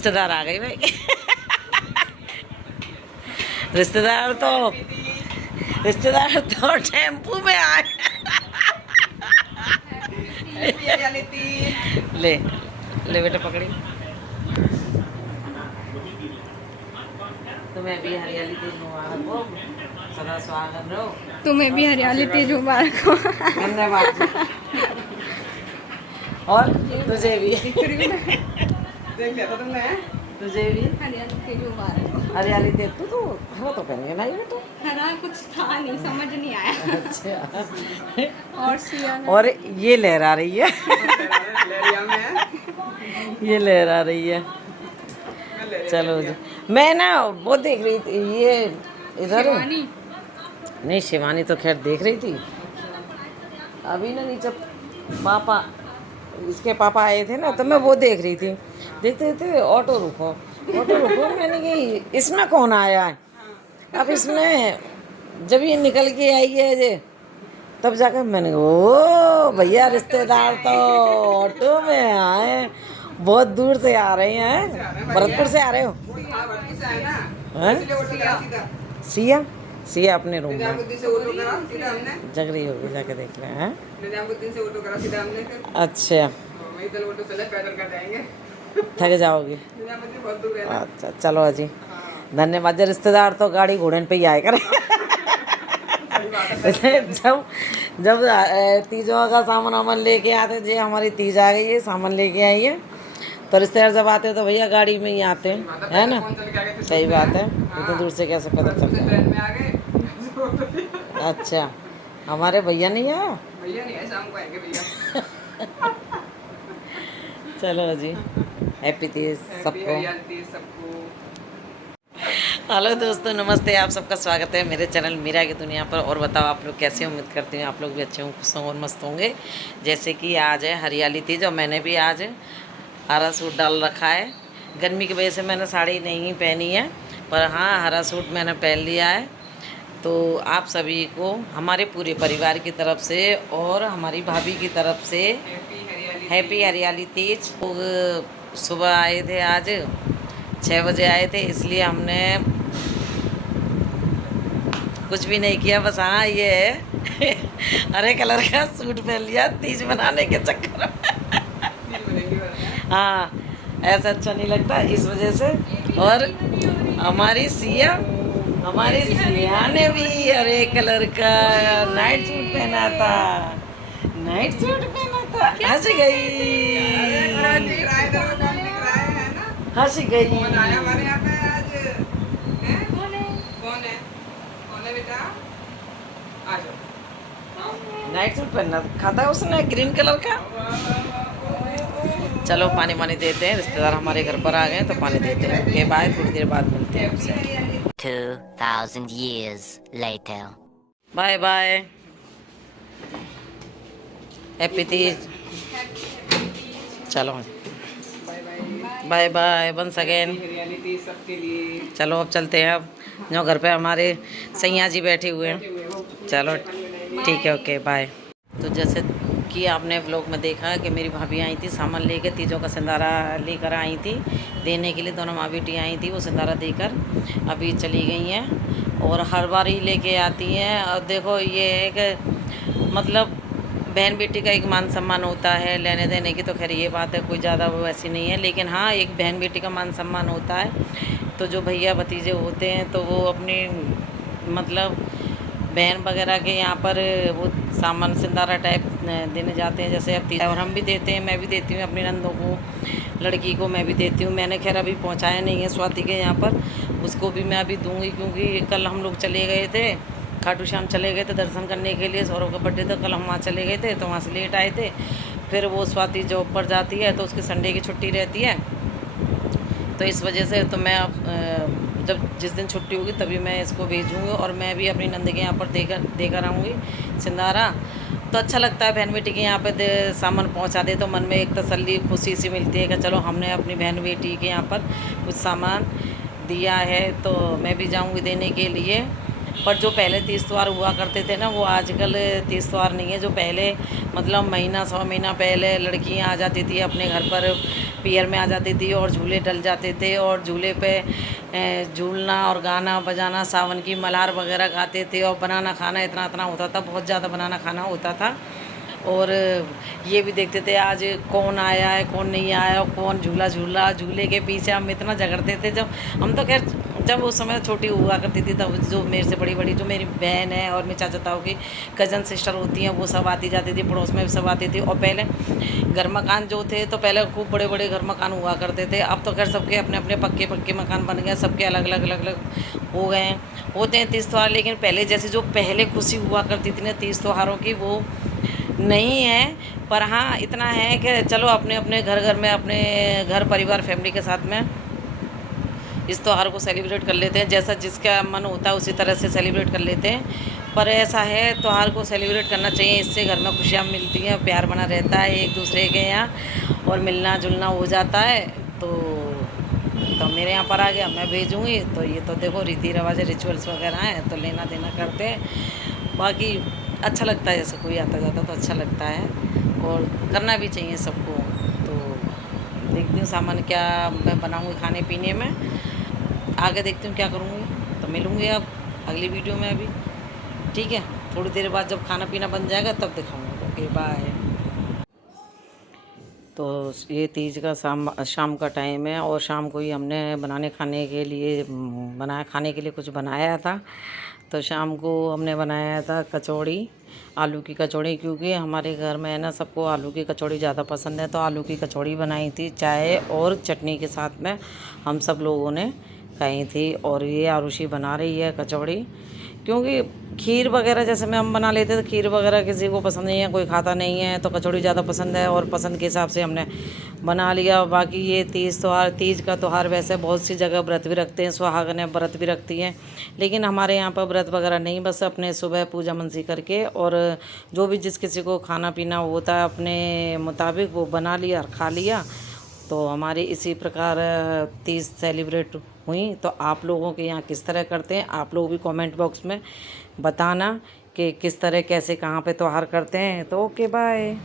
रिश्तेदार आ गए भाई। रिश्तेदार तो टेम्पू में आए। ले ले बेटा पकड़ी। तुम्हें भी हरियाली तेज मुबारक हो, सदा स्वागत रहो। तुम्हें भी हरियाली तेज मुबारक हो। धन्यवाद। और तुझे भी देख लिया था तुमने? तुझे भी हरियाली तेज मुबारक हो। हरियाली तेज। तू हरा तो पहन ना ये तो। हरा कुछ था नहीं, समझ नहीं आया। अच्छा। और सिया और ये लहरा रही है। लहरिया में है। ये लहरा रही है। चलो जी, मैं ना वो देख रही थी ये इधर। शिवानी नहीं शिवानी तो खैर देख रही थी। अभी ना नीचे पापा इसके पापा आए थे ना, तो मैं वो देख रही थी। देखते देखते ऑटो रुको। मैंने कही इसमें कौन आया है। अब इसमें जब ये निकल के आई है जे, तब जाकर मैंने ओ भैया रिश्तेदार तो ऑटो में आए, बहुत दूर से आ रहे हैं। भरतपुर से आ रहे हो? हैं? सिया सिया अपने रूम में निजामुद्दीन से ऑटो करा सीधा हमने। जग रही होगी, जाके देख रहे हैं। निजामुद्दीन से ऑटो करा सीधा हमने फिर। अच्छा वहीं तक ऑटो चले, पैदल कर जाएंगे। थक जाओगी। निजामुद्दीन बहुत दूर है ना। अच्छा चलो अजी, धन्यवाद। जो रिश्तेदार तो गाड़ी घोड़े पे ही आए कर। जब जब तीजों का सामान वामान लेके आते जे, हमारी तीज आ गई है, सामान लेके आई है, तो रिश्तेदार जब आते हैं तो भैया गाड़ी में ही आते हैं, है ना। सही बात है, इतनी दूर से कैसे पता चलता है। ट्रेन में आ गए। अच्छा हमारे भैया नहीं आया। भैया नहीं है, शाम को आएंगे भैया। चलो जी, हैप्पी तीज सबको। हरियाली सबको। हेलो दोस्तों, नमस्ते। आप सबका स्वागत है मेरे चैनल मीरा की दुनिया पर। और बताओ आप लोग कैसे हो? उम्मीद करती हूँ आप लोग भी अच्छे हों, खुश हों और मस्त होंगे। जैसे कि आज है हरियाली तीज और मैंने भी आज हरा सूट डाल रखा है। गर्मी की वजह से मैंने साड़ी नहीं पहनी है, पर हाँ हरा सूट मैंने पहन लिया है। तो आप सभी को हमारे पूरे परिवार की तरफ से और हमारी भाभी की तरफ से हैप्पी हरियाली तीज। लोग सुबह आए थे, आज 6 बजे आए थे, इसलिए हमने कुछ भी नहीं किया। बस हाँ ये है हरे कलर का सूट पहन लिया तीज मनाने के चक्कर में। हाँ ऐसा अच्छा नहीं लगता, इस वजह से। और हमारी सिया ने भी हरे कलर का नाइट सूट पहना था। हंस गई। हंस गई। कौन आया हमारे यहाँ पे आज? हैं? कौन है बेटा? आ जाओ। नाइट सूट पहनना खाता है उसने, ग्रीन कलर का। चलो पानी वानी देते हैं, रिश्तेदार हमारे घर पर आ गए तो पानी देते हैं। ओके बाय, थोड़ी देर बाद मिलते हैं आपसे। 2000 years later. Bye bye, happy Teej. चलो बाय बाय वंस अगेन। हरियाली थी सबके लिए। चलो अब चलते हैं। अब जो घर पे हमारे सैया जी बैठे हुए हैं। चलो ठीक है, ओके बाय। तो जैसे कि आपने व्लॉग में देखा कि मेरी भाभी आई थी सामान लेके, तीजों का सिंदारा लेकर आई थी देने के लिए। दोनों माँ बेटी आई थी, वो सिंदारा देकर अभी चली गई हैं। और हर बार ही लेके आती हैं। और देखो ये है कि मतलब बहन बेटी का एक मान सम्मान होता है, लेने देने की तो खैर ये बात है, कोई ज़्यादा वो ऐसी नहीं है। लेकिन हाँ एक बहन बेटी का मान सम्मान होता है। तो जो भैया भतीजे होते हैं तो वो अपनी मतलब बहन वगैरह के यहाँ पर वो सामान सिंदारा टाइप देने जाते हैं। जैसे अब तीज और हम भी देते हैं, मैं भी देती हूँ अपनी नंदों को, लड़की को मैं भी देती हूँ। मैंने खैर अभी पहुँचाया नहीं है स्वाति के यहाँ पर, उसको भी मैं अभी दूँगी। क्योंकि कल हम लोग चले गए थे खाटू श्याम, चले गए थे दर्शन करने के लिए। सौरभ का बर्थडे था कल, हम वहाँ चले गए थे तो वहाँ से लेट आए थे। फिर वो स्वाति जॉब पर जाती है तो उसकी संडे की छुट्टी रहती है, तो इस वजह से तो मैं अब जब जिस दिन छुट्टी होगी तभी मैं इसको भेजूँगी। और मैं भी अपनी नंद के यहाँ पर देकर आऊँगी सिंदारा। तो अच्छा लगता है बहन बेटी के यहाँ पे सामान पहुँचा दे तो मन में एक तसल्ली खुशी सी मिलती है कि चलो हमने अपनी बहन बेटी के यहाँ पर कुछ सामान दिया है। तो मैं भी जाऊँगी देने के लिए। पर जो पहले तीज त्यौहार हुआ करते थे ना, वो आजकल तीज त्यौहार नहीं है। जो पहले मतलब महीना 100 महीना पहले लड़कियां आ जाती थी अपने घर पर पियर में आ जाती थी और झूले डल जाते थे और झूले पे झूलना और गाना बजाना, सावन की मल्हार वगैरह गाते थे और बनाना खाना इतना इतना होता था, बहुत ज़्यादा बनाना खाना होता था। और ये भी देखते थे आज कौन आया है कौन नहीं आया, कौन झूला झूला, झूले के पीछे हम इतना झगड़ते थे। जब हम तो खैर जब उस समय छोटी हुआ करती थी तब जो मेरे से बड़ी बड़ी जो मेरी बहन है और मेरी चाचा ताऊ की कज़न सिस्टर होती हैं वो सब आती जाती थी, पड़ोस में भी सब आती थी। और पहले घर मकान जो थे तो पहले खूब बड़े बड़े घर मकान हुआ करते थे, अब तो खैर सबके अपने अपने पक्के पक्के मकान बन गए, सबके अलग अलग अलग अलग हो गए हैं। होते हैं तीज त्यौहार, लेकिन पहले जैसे जो पहले खुशी हुआ करती थी ना तीज त्यौहारों की वो नहीं है। पर हाँ इतना है कि चलो अपने अपने घर घर में अपने घर परिवार फैमिली के साथ में इस त्यौहार को सेलिब्रेट कर लेते हैं, जैसा जिसका मन होता है उसी तरह से सेलिब्रेट कर लेते हैं। पर ऐसा है त्यौहार को सेलिब्रेट करना चाहिए, इससे घर में खुशियाँ मिलती हैं, प्यार बना रहता है एक दूसरे के यहाँ और मिलना जुलना हो जाता है। तो मेरे यहाँ पर आ गया, मैं भेजूँगी। तो ये तो देखो रीति रिवाज रिचुअल्स वगैरह हैं तो लेना देना करते हैं। बाकी अच्छा लगता है, जैसे कोई आता जाता तो अच्छा लगता है और करना भी चाहिए सबको। तो देखती हूँ सामान क्या मैं बनाऊँगी खाने पीने में, आगे देखती हूँ क्या करूँगी। तो मिलूँगी अब अगली वीडियो में अभी, ठीक है। थोड़ी देर बाद जब खाना पीना बन जाएगा तब दिखाऊँगी। Okay bye. तो ये तीज का शाम का टाइम है और शाम को ही हमने खाने के लिए कुछ बनाया था। तो शाम को हमने बनाया था कचौड़ी, आलू की कचौड़ी, क्योंकि हमारे घर में है ना सबको आलू की कचौड़ी ज़्यादा पसंद है। तो आलू की कचौड़ी बनाई थी चाय और चटनी के साथ में, हम सब लोगों ने खाई थी। और ये आरुषि बना रही है कचौड़ी, क्योंकि खीर वगैरह जैसे में हम बना लेते तो खीर वगैरह किसी को पसंद नहीं है, कोई खाता नहीं है, तो कचौड़ी ज़्यादा पसंद है और पसंद के हिसाब से हमने बना लिया। बाकी ये तीज का त्यौहार वैसे बहुत सी जगह व्रत भी रखते हैं, सुहागनें व्रत भी रखती हैं, लेकिन हमारे यहाँ पर व्रत वगैरह नहीं, बस अपने सुबह पूजा मनसी करके और जो भी जिस किसी को खाना पीना होता है अपने मुताबिक वो बना लिया और खा लिया। तो हमारी इसी प्रकार तीज सेलिब्रेट हुई। तो आप लोगों के यहाँ किस तरह करते हैं, आप लोग भी कमेंट बॉक्स में बताना कि किस तरह कैसे कहाँ पे त्यौहार करते हैं। तो ओके बाय।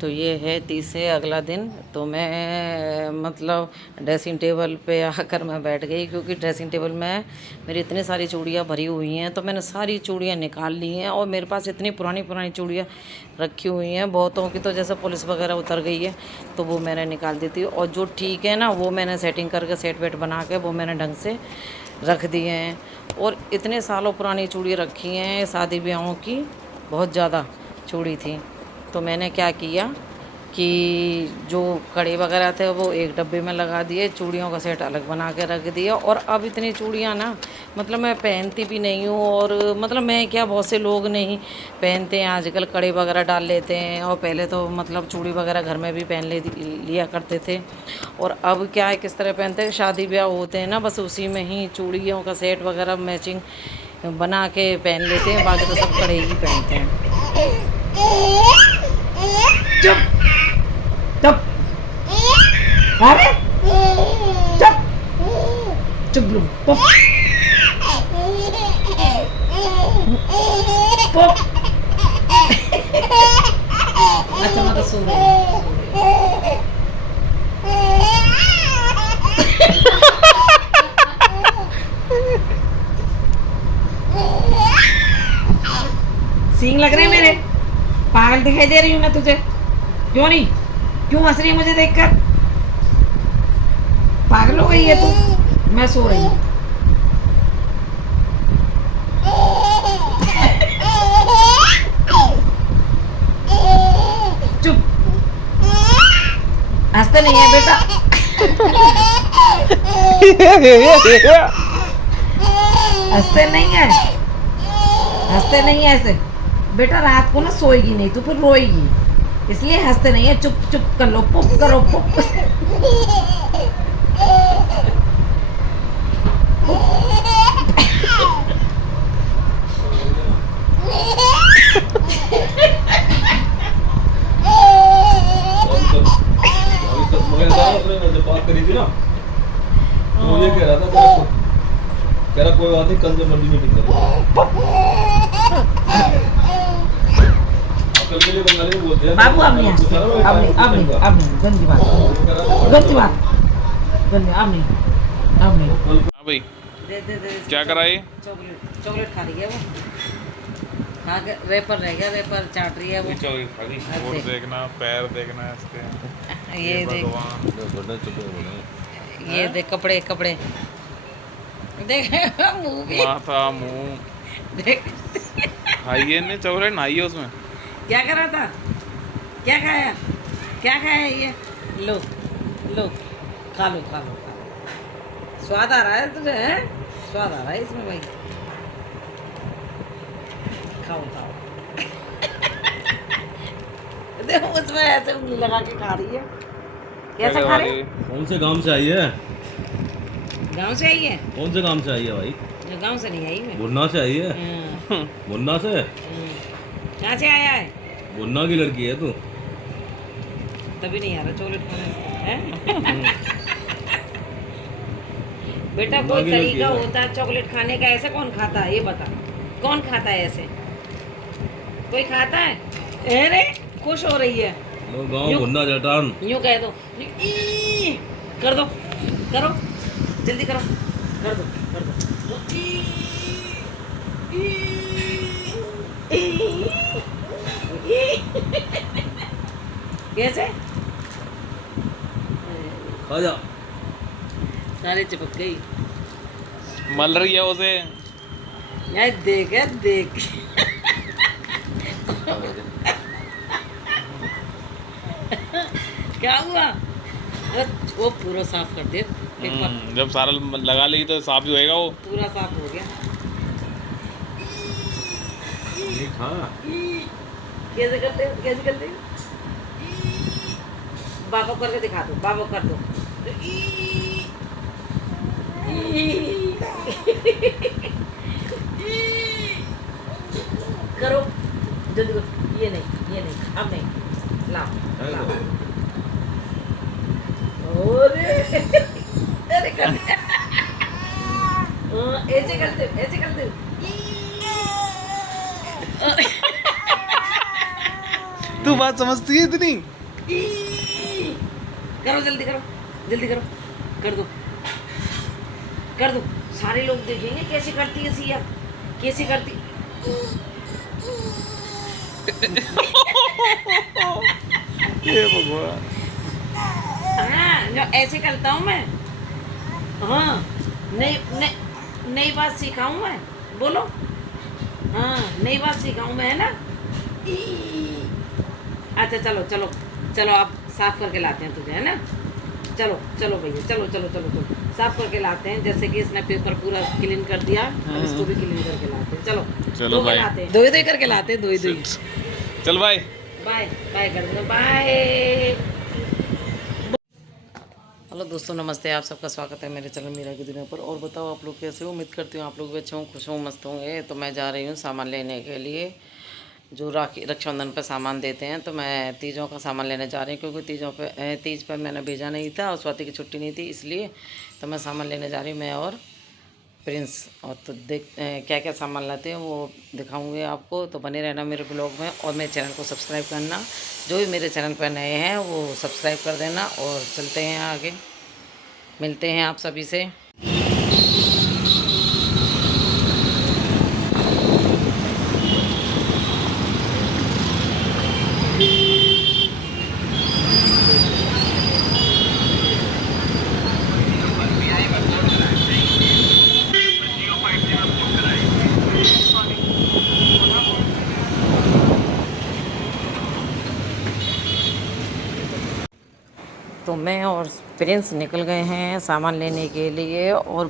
तो ये है तीज से अगला दिन। तो मैं मतलब ड्रेसिंग टेबल पे आकर मैं बैठ गई, क्योंकि ड्रेसिंग टेबल में मेरी इतनी सारी चूड़ियाँ भरी हुई हैं। तो मैंने सारी चूड़ियाँ निकाल ली हैं और मेरे पास इतनी पुरानी पुरानी चूड़ियाँ रखी हुई हैं, बहुतों की तो जैसे पुलिस वगैरह उतर गई है तो वो मैंने निकाल दी थी। और जो ठीक है ना वो मैंने सेटिंग करके सेट वेट बना के वो मैंने ढंग से रख दिए हैं। और इतने सालों पुरानी चूड़ी रखी हैं, शादी ब्याहों की बहुत ज़्यादा चूड़ी थी। तो मैंने क्या किया कि जो कड़े वगैरह थे वो एक डब्बे में लगा दिए, चूड़ियों का सेट अलग बना के रख दिया। और अब इतनी चूड़ियाँ ना मतलब मैं पहनती भी नहीं हूँ, और मतलब मैं क्या बहुत से लोग नहीं पहनते हैं आजकल, कड़े वगैरह डाल लेते हैं। और पहले तो मतलब चूड़ी वगैरह घर में भी पहन लिया करते थे। और अब क्या है किस तरह पहनते हैं, शादी ब्याह होते हैं ना बस उसी में ही चूड़ियों का सेट वगैरह मैचिंग बना के पहन लेते हैं, बाकी तो सब कड़े ही पहनते हैं। चुप चुप, अरे चुप चुप पप पप। अच्छा मैं तो सो रही सींग लग रहे हैं मेरे, पागल दिखाई दे रही हूँ मैं तुझे, क्यों नहीं, क्यों हंस रही है मुझे देखकर, पागल हो गई है तू, मैं सो रही हूँ। चुप, हंसते नहीं है बेटा। हंसते नहीं है, हंसते नहीं है ऐसे बेटा, रात को ना सोएगी नहीं तो फिर रोएगी, इसलिए हंसते नहीं है। चुप चुप कर लो, पुप करो पुप। बात करी थी ना तो मुझे कह रहा था कह रहा कोई बात नहीं, कल जब मर्जी मीटिंग कल के लिए बंगाली में बोलते हैं बाबू अब नहीं, गंदी बात। गलती बात, गलती अब नहीं, अब नहीं। हाँ भाई, दे दे दे। क्या कराई? चॉकलेट, चॉकलेट खा रही है वो, खा के रेपर रह गया, रेपर चाट रही है वो। और देखना, पैर देखना इसके। ये देख, भगवान, ये देख कपड़े, कपड़े देख, मुंह भी माथा, मुंह। देख। खाइए नहीं चॉकलेट, नहाइए उसमें। क्या कर रहा था, क्या खाया, क्या खाया ये? लो लो, खा लो, खा लो, खा लो। स्वाद आ रहा है तुझे, हैं? स्वाद आ रहा है इसमें भाई, खाओ खाओ। देखो उसमें ऐसे उंगली लगा के खा रही है, कैसे खा रही है? कौन से गांव से आई है? गांव से आई है? कौन से गांव से आई है भाई? गांव से नहीं आई मैं। मुन्ना से आई है? हाँ, मुन्ना से? कहाँ से आया है? मुन्ना की लड़की है तू? तभी नहीं आ रहा चॉकलेट खाने से, हैं? बेटा कोई मांगी लड़की तरीका है। होता है चॉकलेट खाने का, ऐसे कौन खाता है ये बता, कौन खाता है ऐसे? कोई खाता है? अरे खुश हो रही है, वो गांव यूं- मुन्ना जटान। यूं कह दो, ई, कर दो, करो, जल्दी करो, कर दो, कर दो। कैसे? खा जा। सारे चिपक गई। मल रही है उसे। यार देख, है देख। क्या हुआ? अरे वो पूरा साफ कर दे एक बार, जब सारा लगा लेगी तो साफ ही होएगा वो। पूरा साफ हो गया। ये खा। कैसे करते हो, कैसे करते हो? बाबा करके दिखा दो, बाबा कर दो। करो जल्दी करो, ये नहीं, ये नहीं, अब नहीं, लाओ लाओ। अरे अरे कर, ऐसे करते हो, ऐसे करते हो। तू बात समझती है इतनी? करो जल्दी करो, जल्दी करो, कर दो, कर दो। सारे लोग देखेंगे कैसे करती है सिया, कैसे करती। ये भगवान। हाँ जो ऐसे करता हूँ मैं, हाँ नई नई नई बात सिखाऊं मैं, बोलो। हाँ नई बात सिखाऊं मैं, है ना? अच्छा चलो चलो चलो, आप साफ करके लाते हैं तुझे, है ना? चलो चलो भैया, चलो चलो चलो चलो, साफ करके लाते हैं। जैसे कि इसने पेपर पूरा क्लीन कर दिया, अब इसको भी क्लीन करके लाते हैं। चलो चलो दो भाई। लाते हैं, दो ही करके लाते हैं, दो ही। चल भाई। बाय बाय कर दो, बाय। हेलो दोस्तों, नमस्ते। आप सबका स्वागत है मेरे चैनल मीरा की दुनिया पर। और बताओ आप लोग कैसे हो? उम्मीद करती हूँ आप लोग भी अच्छे हों, खुश हों, मस्त होंगे। तो मैं जा रही हूँ सामान लेने के लिए, जो रक्षाबंधन पे सामान देते हैं। तो मैं तीजों का सामान लेने जा रही हूँ, क्योंकि तीज पर मैंने भेजा नहीं था और स्वाति की छुट्टी नहीं थी, इसलिए तो मैं सामान लेने जा रही हूँ, मैं और प्रिंस। और तो देख क्या क्या सामान लाते हैं वो दिखाऊंगी आपको, तो बने रहना मेरे ब्लॉग में। और मेरे चैनल को सब्सक्राइब करना, जो भी मेरे चैनल पर नए हैं वो सब्सक्राइब कर देना। और चलते हैं आगे, मिलते हैं आप सभी से। तो मैं और प्रिंस निकल गए हैं सामान लेने के लिए। और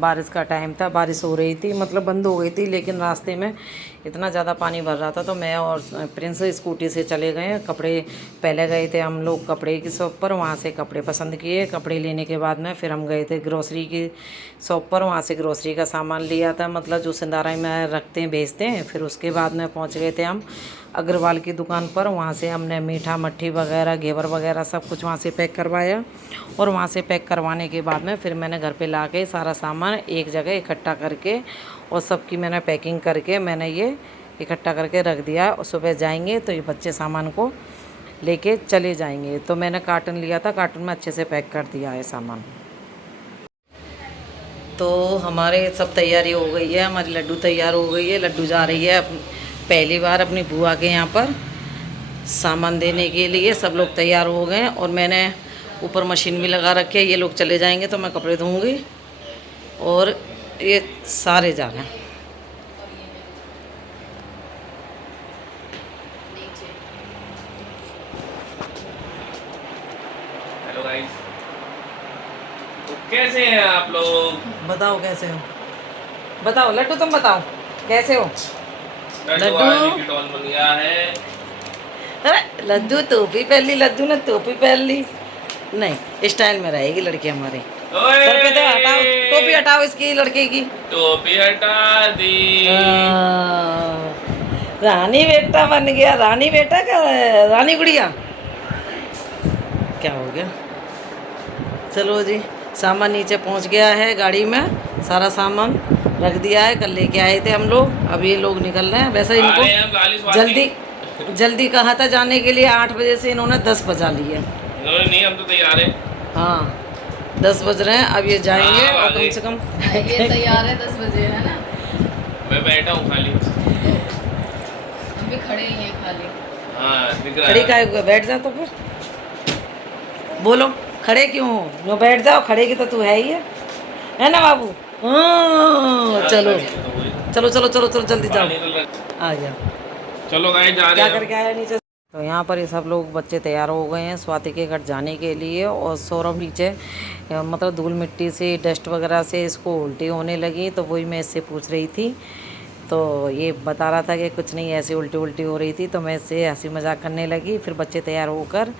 बारिश का टाइम था, बारिश हो रही थी, मतलब बंद हो गई थी, लेकिन रास्ते में इतना ज़्यादा पानी भर रहा था। तो मैं और प्रिंस स्कूटी से चले गए। कपड़े पहले गए थे हम लोग कपड़े की शॉप पर, वहाँ से कपड़े पसंद किए। कपड़े लेने के बाद में फिर हम गए थे ग्रोसरी की शॉप पर, वहाँ से ग्रोसरी का सामान लिया था, मतलब जो सिंधारा में रखते हैं बेचते हैं। फिर उसके बाद में पहुँच गए थे हम अग्रवाल की दुकान पर। वहाँ से हमने मीठा मट्ठी वगैरह घेवर वगैरह सब कुछ वहाँ से पैक करवाया। और वहाँ से पैक करवाने के बाद में फिर मैंने घर पे लाके सारा सामान एक जगह इकट्ठा करके और सबकी मैंने पैकिंग करके मैंने ये इकट्ठा करके रख दिया। और सुबह जाएंगे तो ये बच्चे सामान को लेके चले जाएंगे। तो मैंने कार्टन लिया था, कार्टन में अच्छे से पैक कर दिया है सामान। तो हमारे सब तैयारी हो गई है, हमारी लड्डू तैयार हो गई है। लड्डू जा रही है पहली बार अपनी बुआ के यहाँ पर सामान देने के लिए। सब लोग तैयार हो गए हैं और मैंने ऊपर मशीन भी लगा रखी है। ये लोग चले जाएंगे तो मैं कपड़े धोऊंगी और ये सारे जा रहे हैं। हेलो गाइस, तो कैसे हैं आप लोग? बताओ कैसे हो, बताओ लड्डू तुम बताओ कैसे हो। लड्डू आज की टॉल बन गया है। अरे लड्डू टोपी पहन ली, लड्डू ने टोपी पहन ली। नहीं स्टाइल में रहेगी लड़की हमारी। ओए! सर पे तो हटाओ, टोपी हटाओ इसकी लड़के की। टोपी हटा दी। रानी बेटा बन गया, रानी बेटा का रानी गुड़िया। क्या हो गया? चलो जी, सामान नीचे पहुंच गया है गाड़ी में, सारा सामान रख दिया है। कल लेके आए थे हम लोग, अब ये लोग निकल रहे हैं। वैसे इनको जल्दी कहा था जाने के लिए 8 बजे से, इन्होंने 10 बजा लिए। नहीं हम तो तैयार है। हाँ 10 बज रहे हैं, अब ये जाएंगे हाँ, और कम से कम ये तैयार है 10 बजे है ना। मैं बैठा हूँ खाली। हम भी खड़े ही हैं खाली। हाँ दिख रहा खड़ी है। का बैठ जा तो फिर बोलो खड़े क्यों हो? जो बैठ जाओ, खड़े की तो तू है ही है ना बाबू। चलो चलो चलो चलो चलो जल्दी जाओ, आ गया। चलो गाइस जा रहे क्या हैं। करके आया नीचे? तो यहाँ पर ये सब लोग बच्चे तैयार हो गए हैं स्वाति के घर जाने के लिए। और सौरभ नीचे मतलब धूल मिट्टी से, डस्ट वगैरह से इसको उल्टी होने लगी, तो वही मैं इससे पूछ रही थी। तो ये बता रहा था कि कुछ नहीं, ऐसे उल्टी हो रही थी। तो मैं इससे हंसी मजाक करने लगी। फिर बच्चे तैयार होकर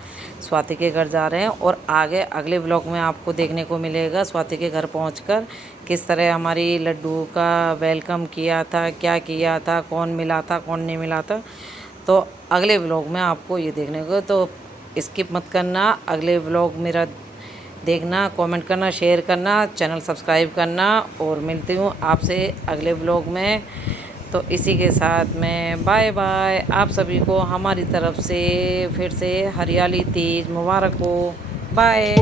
स्वाति के घर जा रहे हैं और आगे अगले व्लॉग में आपको देखने को मिलेगा स्वाति के घर पहुंचकर किस तरह हमारी लड्डू का वेलकम किया था, क्या किया था, कौन मिला था, कौन नहीं मिला था। तो अगले व्लॉग में आपको ये देखने को, तो स्किप मत करना। अगले व्लॉग मेरा देखना, कमेंट करना, शेयर करना, चैनल सब्सक्राइब करना। और मिलती हूँ आपसे अगले व्लॉग में। तो इसी के साथ में बाय बाय। आप सभी को हमारी तरफ से फिर से हरियाली तीज मुबारक हो। बाय।